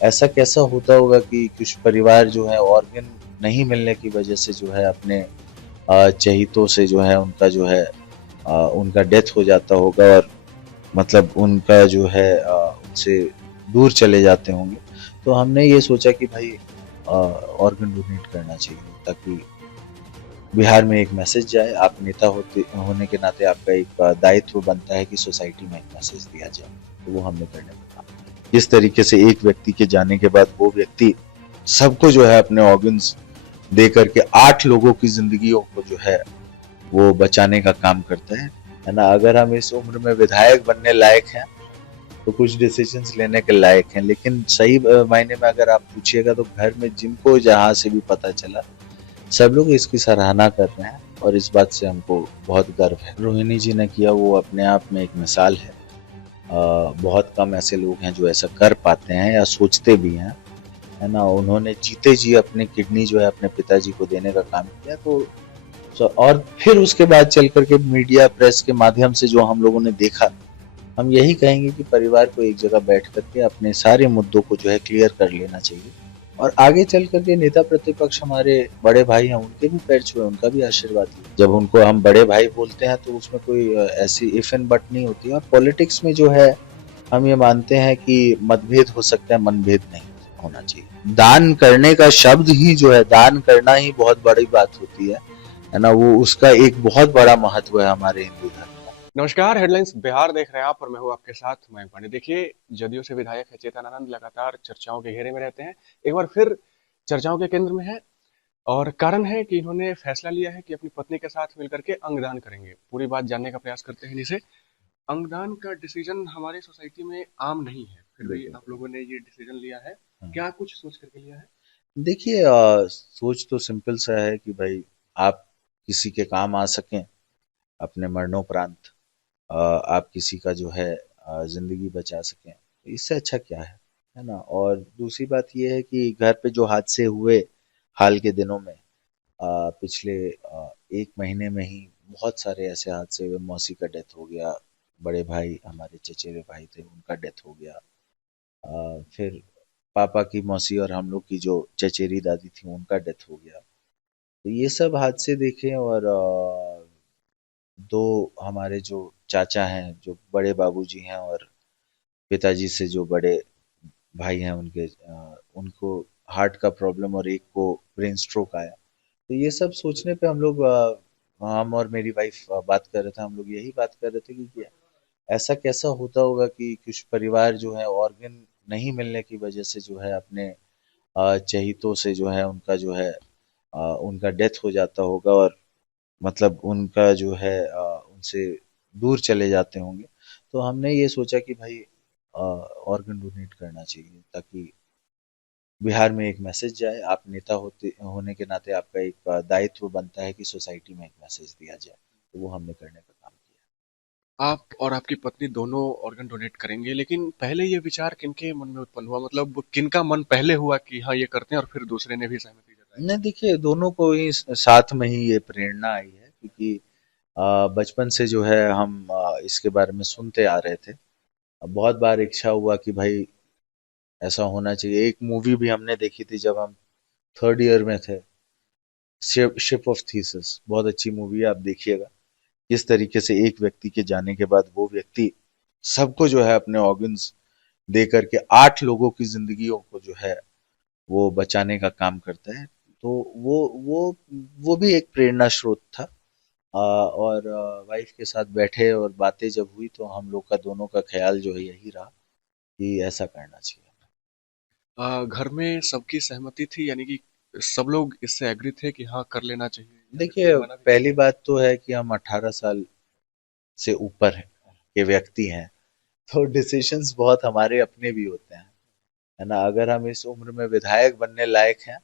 ऐसा कैसा होता होगा कि कुछ परिवार जो है ऑर्गन नहीं मिलने की वजह से जो है अपने चहेतों से जो है उनका जो है उनका डेथ हो जाता होगा और मतलब उनका जो है उनसे दूर चले जाते होंगे। तो हमने ये सोचा कि भाई ऑर्गन डोनेट करना चाहिए ताकि बिहार में एक मैसेज जाए। आप नेता होते होने के नाते आपका एक दायित्व बनता है कि सोसाइटी में एक मैसेज दिया जाए। तो वो हमने करने का काम किया। जिस तरीके से एक व्यक्ति के जाने के बाद वो व्यक्ति सबको जो है अपने ऑर्गन्स दे करके 8 लोगों की जिंदगियों को जो है वो बचाने का काम करता है ना। अगर हम इस उम्र में विधायक बनने लायक हैं तो कुछ डिसीजंस लेने के लायक हैं, लेकिन सही मायने में अगर आप पूछिएगा तो घर में जिनको जहां से भी पता चला सब लोग इसकी सराहना कर रहे हैं और इस बात से हमको बहुत गर्व है। रोहिणी जी ने किया वो अपने आप में एक मिसाल है। बहुत कम ऐसे लोग हैं जो ऐसा कर पाते हैं या सोचते भी हैं, है ना। उन्होंने जीते जी अपने किडनी जो है अपने पिताजी को देने का काम किया। और फिर उसके बाद चल करके मीडिया प्रेस के माध्यम से जो हम लोगों ने देखा, हम यही कहेंगे कि परिवार को एक जगह बैठ करके अपने सारे मुद्दों को जो है क्लियर कर लेना चाहिए और आगे चल करके नेता प्रतिपक्ष हमारे बड़े भाई हैं, उनके भी पैर छुए, उनका भी आशीर्वाद लिया। जब उनको हम बड़े भाई बोलते हैं तो उसमें कोई ऐसी इफ एंड बट नहीं होती है। और पॉलिटिक्स में जो है हम ये मानते हैं कि मतभेद हो सकता है, मनभेद नहीं होना चाहिए। दान करने का शब्द ही जो है, दान करना ही बहुत बड़ी बात होती है ना। वो उसका एक बहुत बड़ा महत्व है हमारे हिंदू धर्म में। नमस्कार। हेडलाइंस बिहार देख रहे हैं आप और मैं हूं आपके साथ मयंक पांडे। देखिए, जदयू से विधायक है चेतन आनंद लगातार चर्चाओं के घेरे में रहते हैं। एक बार फिर चर्चाओं के केंद्र में है और कारण है कि इन्होंने फैसला लिया है कि अपनी पत्नी के साथ मिलकर के अंगदान करेंगे। पूरी बात जानने का प्रयास करते हैं इनसे। अंगदान का डिसीजन हमारी सोसाइटी में आम नहीं है, फिर भी बिल्कुल। आप लोगों ने ये डिसीजन लिया है। हाँ। क्या कुछ सोच करके लिया है? देखिए, सोच तो सिंपल सा है कि भाई आप किसी के काम आ सकें अपने मरणोपरांत, आप किसी का जो है जिंदगी बचा सकें, तो इससे अच्छा क्या है ना। और दूसरी बात ये है कि घर पे जो हादसे हुए हाल के दिनों में, पिछले 1 महीने में ही बहुत सारे ऐसे हादसे हुए। मौसी का डेथ हो गया, बड़े भाई हमारे चचेरे भाई थे उनका डेथ हो गया। फिर पापा की मौसी और हम लोग की जो चचेरी दादी थी उनका डेथ हो गया। तो ये सब हादसे देखे। और दो हमारे जो चाचा हैं, जो बड़े बाबूजी हैं और पिताजी से जो बड़े भाई हैं, उनको हार्ट का प्रॉब्लम और एक को ब्रेन स्ट्रोक आया। तो ये सब सोचने पे हम लोग, हम और मेरी वाइफ बात कर रहे थे। हम लोग यही बात कर रहे थे कि ऐसा कैसा होता होगा कि कुछ परिवार जो है ऑर्गन नहीं मिलने की वजह से जो है अपने चहेतों से जो है उनका जो है उनका डेथ हो जाता होगा और मतलब उनका जो है उनसे दूर चले जाते होंगे। तो हमने ये सोचा कि भाई ऑर्गन डोनेट करना चाहिए ताकि बिहार में एक मैसेज जाए। आप नेता होते होने के नाते आपका एक दायित्व बनता है कि सोसाइटी में एक मैसेज दिया जाए। तो वो हमने करने का काम किया। आप और आपकी पत्नी दोनों ऑर्गन डोनेट करेंगे, लेकिन पहले ये विचार किनके मन में उत्पन्न हुआ? मतलब किनका मन पहले हुआ कि हाँ ये करते हैं, और फिर दूसरे ने भी सहमति जताई? नहीं, देखिए, दोनों को ही साथ में ही ये प्रेरणा आई है क्योंकि बचपन से जो है हम इसके बारे में सुनते आ रहे थे। बहुत बार इच्छा हुआ कि भाई ऐसा होना चाहिए। एक मूवी भी हमने देखी थी जब हम थर्ड ईयर में थे, शिप ऑफ थीसिस। बहुत अच्छी मूवी है, आप देखिएगा। किस तरीके से एक व्यक्ति के जाने के बाद वो व्यक्ति सबको जो है अपने ऑर्गन्स दे करके 8 लोगों की जिंदगियों को जो है वो बचाने का काम करता है। तो वो भी एक प्रेरणा स्रोत था। और वाइफ के साथ बैठे और बातें जब हुई तो हम लोग का दोनों का ख्याल जो है यही रहा कि ऐसा करना चाहिए। घर में सबकी सहमति थी, यानी कि सब लोग इससे एग्री थे कि हाँ कर लेना चाहिए, या फिर कोई देखिए, मना भी कर पहली रहा बात तो है कि हम 18 साल से ऊपर के व्यक्ति हैं, तो डिसीजंस बहुत हमारे अपने भी होते हैं, है ना। अगर हम इस उम्र में विधायक बनने लायक हैं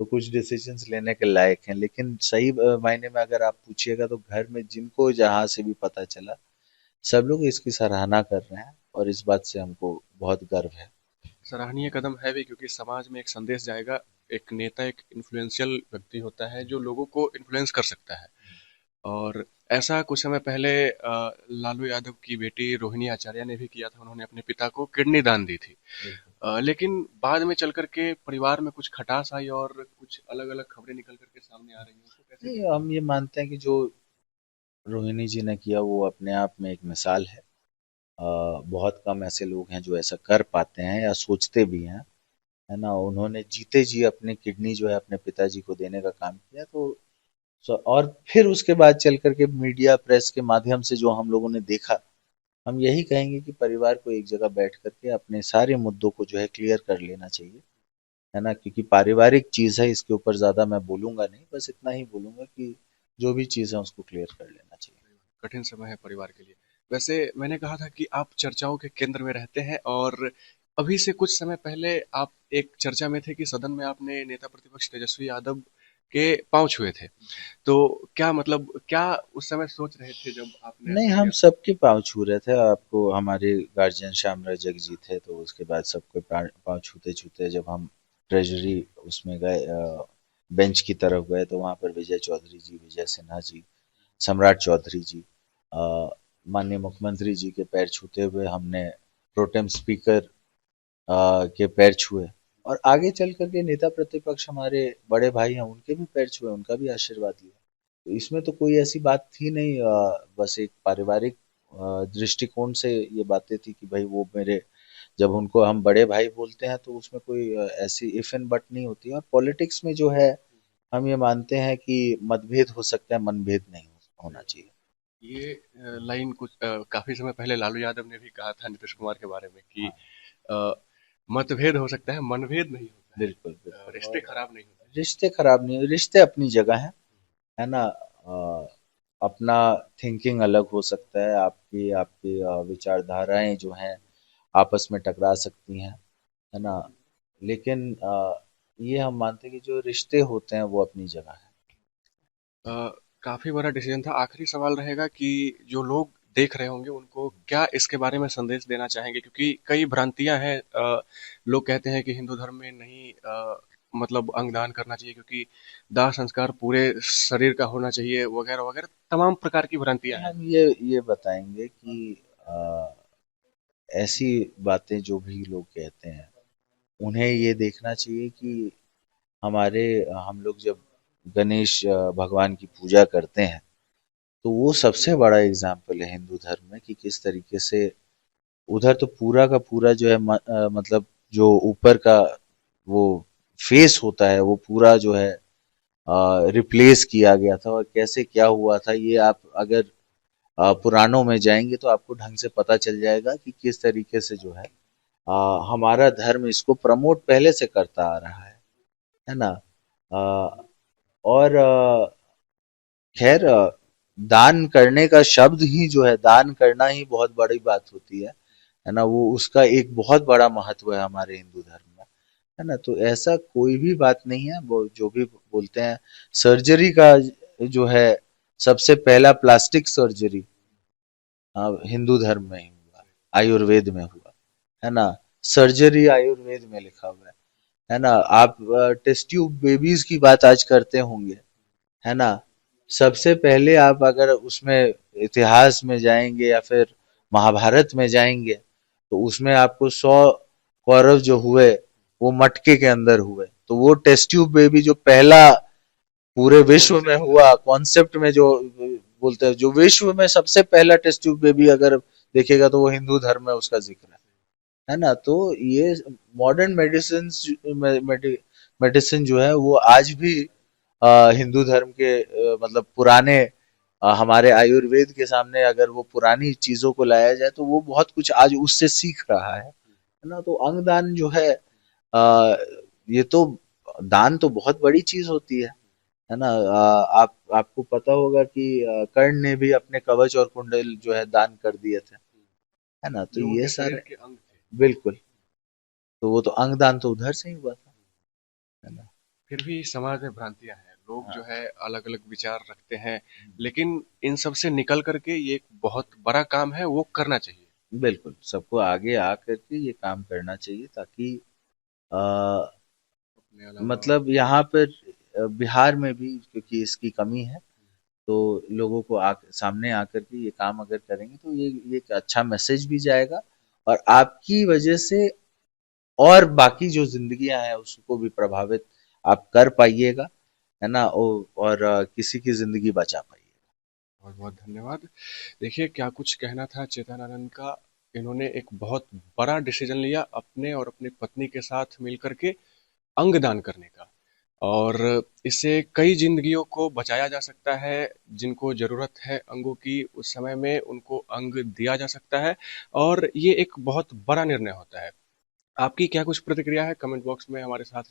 तो कुछ डिसीजंस लेने के लायक हैं, लेकिन सही मायने में अगर आप पूछिएगा तो घर में जिनको जहां से भी पता चला सब लोग इसकी सराहना कर रहे हैं और इस बात से हमको बहुत गर्व है। है? सराहनीय कदम है भी, क्योंकि समाज में एक संदेश जाएगा। एक नेता एक इन्फ्लुएंशियल व्यक्ति होता है जो लोगों को इन्फ्लुएंस कर सकता है। और ऐसा कुछ समय पहले लालू यादव की बेटी रोहिणी आचार्य ने भी किया था। उन्होंने अपने पिता को किडनी दान दी थी। लेकिन बाद में चल करके परिवार में कुछ खटास आई और कुछ अलग-अलग खबरें निकल करके सामने आ रही हैं, उसको कैसे नहीं, देखते हैं? हम ये मानते हैं कि जो रोहिणी जी ने किया वो अपने आप में एक मिसाल है। बहुत कम ऐसे लोग हैं जो ऐसा कर पाते हैं या सोचते भी हैं, है ना। उन्होंने जीते जी अपनी किडनी जो है अपने पिताजी को देने का काम किया। तो और फिर उसके बाद चल करके मीडिया प्रेस के माध्यम से जो हम लोगों ने देखा, हम यही कहेंगे कि परिवार को एक जगह बैठ करके अपने सारे मुद्दों को जो है क्लियर कर लेना चाहिए, है ना। क्योंकि पारिवारिक चीज है, इसके ऊपर ज्यादा मैं बोलूंगा नहीं, बस इतना ही बोलूंगा कि जो भी चीज है उसको क्लियर कर लेना चाहिए। कठिन समय है परिवार के लिए। वैसे मैंने कहा था कि आप चर्चाओं के केंद्र में रहते हैं और अभी से कुछ समय पहले आप एक चर्चा में थे कि सदन में आपने नेता प्रतिपक्ष तेजस्वी यादव के पाँव छुए थे। तो क्या मतलब क्या उस समय सोच रहे थे जब आपने नहीं, ऐसा हम किया? सबके पाँव छू रहे थे। आपको हमारे गार्जियन श्याम रजक जी थे, तो उसके बाद सबके पाँव छूते छूते जब हम ट्रेजरी उसमें गए, बेंच की तरफ गए, तो वहां पर विजय चौधरी जी, विजय सिन्हा जी, सम्राट चौधरी जी, अ, माननीय मुख्यमंत्री जी के पैर छूते हुए हमने प्रोटेम स्पीकर के पैर छुए। और आगे चल करके नेता प्रतिपक्ष हमारे बड़े भाई हैं, उनके भी पैर छुए, उनका भी आशीर्वाद लिया। तो इसमें तो कोई ऐसी बात थी नहीं, बस एक पारिवारिक दृष्टिकोण से ये बातें थी कि भाई वो मेरे, जब उनको हम बड़े भाई बोलते हैं तो उसमें कोई ऐसी इफ एंड बट नहीं होती। और पॉलिटिक्स में जो है, हम ये मानते हैं कि मतभेद हो सकता है, मनभेद नहीं होना चाहिए। ये लाइन कुछ काफी समय पहले लालू यादव ने भी कहा था नीतीश कुमार के बारे में कि हाँ, अ, मतभेद हो सकता है, मनभेद नहीं होता है। बिल्कुल बिल्कुल। रिश्ते और खराब नहीं होते। रिश्ते खराब नहीं, रिश्ते अपनी जगह है ना। अपना थिंकिंग अलग हो सकता है, आपकी आपकी विचारधाराएं जो हैं आपस में टकरा सकती हैं, है ना। लेकिन ये हम मानते हैं कि जो रिश्ते होते हैं वो अपनी जगह है। अ, काफी बड़ा डिसीजन था। आखिरी सवाल रहेगा कि जो लोग देख रहे होंगे उनको क्या इसके बारे में संदेश देना चाहेंगे, क्योंकि कई भ्रांतियां हैं। लोग कहते हैं कि हिंदू धर्म में नहीं मतलब अंगदान करना चाहिए क्योंकि दाह संस्कार पूरे शरीर का होना चाहिए, वगैरह वगैरह तमाम प्रकार की भ्रांतियां नहीं, हैं। हम ये बताएंगे कि ऐसी बातें जो भी लोग कहते हैं, उन्हें ये देखना चाहिए कि हमारे हम लोग जब गणेश भगवान की पूजा करते हैं, तो वो सबसे बड़ा एग्जाम्पल है हिंदू धर्म में कि किस तरीके से उधर तो पूरा का पूरा जो है मतलब जो ऊपर का वो फेस होता है वो पूरा जो है रिप्लेस किया गया था। और कैसे क्या हुआ था, ये आप अगर पुराणों में जाएंगे तो आपको ढंग से पता चल जाएगा कि किस तरीके से जो है हमारा धर्म इसको प्रमोट पहले से करता आ रहा है ना। अ, और खैर, दान करने का शब्द ही जो है, दान करना ही बहुत बड़ी बात होती है ना। वो उसका एक बहुत बड़ा महत्व है हमारे हिंदू धर्म में, है ना। तो ऐसा कोई भी बात नहीं है, वो जो भी बोलते हैं। सर्जरी का जो है, सबसे पहला प्लास्टिक सर्जरी हिंदू धर्म में ही हुआ, आयुर्वेद में हुआ, है ना। सर्जरी आयुर्वेद में लिखा हुआ है ना। आप टेस्ट ट्यूब बेबीज की बात आज करते होंगे, है ना। सबसे पहले आप अगर उसमें इतिहास में जाएंगे या फिर महाभारत में जाएंगे, तो उसमें आपको 100 कौरव जो हुए वो मटके के अंदर हुए। तो वो टेस्ट ट्यूब बेबी जो पहला पूरे विश्व में कॉन्सेप्ट। हुआ, कॉन्सेप्ट में जो बोलते हैं, जो विश्व में सबसे पहला टेस्ट ट्यूब बेबी अगर देखेगा तो वो हिंदू धर्म में उसका जिक्र है ना। तो ये मॉडर्न मेडिसिन जो है वो आज भी हिंदू धर्म के मतलब पुराने हमारे आयुर्वेद के सामने अगर वो पुरानी चीजों को लाया जाए तो वो बहुत कुछ आज उससे सीख रहा है ना। तो अंगदान जो है, ये तो दान तो बहुत बड़ी चीज होती है ना। आप आपको पता होगा कि कर्ण ने भी अपने कवच और कुंडल जो है दान कर दिए थे, है ना। तो जो ये उनके शरीर सारे, के अंग थे। बिल्कुल। तो वो तो अंगदान तो उधर से ही हुआ था, है ना। फिर भी समाज में भ्रांतियां हैं, लोग जो हाँ, है अलग अलग विचार रखते हैं, लेकिन इन सब से निकल करके ये एक बहुत बड़ा काम है, वो करना चाहिए। बिल्कुल सबको आगे आ करके ये काम करना चाहिए, ताकि आ, अपने अलावा मतलब यहाँ पर बिहार में भी क्योंकि इसकी कमी है, तो लोगों को सामने आकर के ये काम अगर करेंगे तो ये एक अच्छा मैसेज भी जाएगा। और आपकी वजह से और बाकी जो जिंदगियां हैं उसको भी प्रभावित आप कर पाइएगा, है ना, और किसी की जिंदगी बचा पाइए। बहुत बहुत धन्यवाद। देखिए क्या कुछ कहना था चेतन आनंद का। इन्होंने एक बहुत बड़ा डिसीजन लिया अपने और अपनी पत्नी के साथ मिलकर के अंग दान करने का, और इससे कई जिंदगियों को बचाया जा सकता है। जिनको जरूरत है अंगों की उस समय में उनको अंग दिया जा सकता है, और ये एक बहुत बड़ा निर्णय होता है। आपकी क्या कुछ प्रतिक्रिया है, कमेंट बॉक्स में हमारे साथ